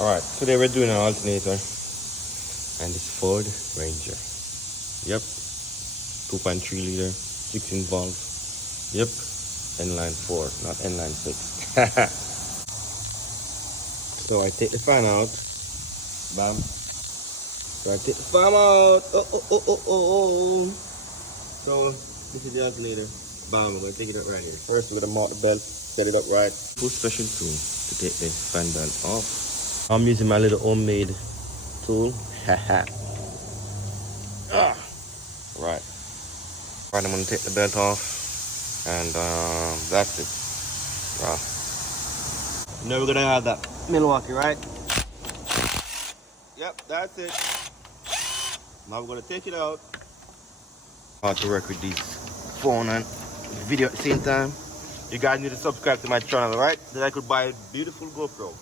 Alright, today we're doing an alternator. And it's Ford Ranger. Yep. 2.3 liter, 16 valve. Yep. N-line 4, not N-line 6. So I take the fan out. Bam. So I take the fan out. Oh. So this is the alternator. Bam, we're gonna take it up right here. First we're gonna mount the belt, set it up right. Push special tool to take the fan belt off. I'm using my little homemade tool. Haha. Right. Right, I'm gonna take the belt off, and that's it. Wow. Now we're gonna have that Milwaukee, right? Yep, that's it. Now we're gonna take it out. How to work with this phone and video at the same time. You guys need to subscribe to my channel, right? So that I could buy a beautiful GoPro.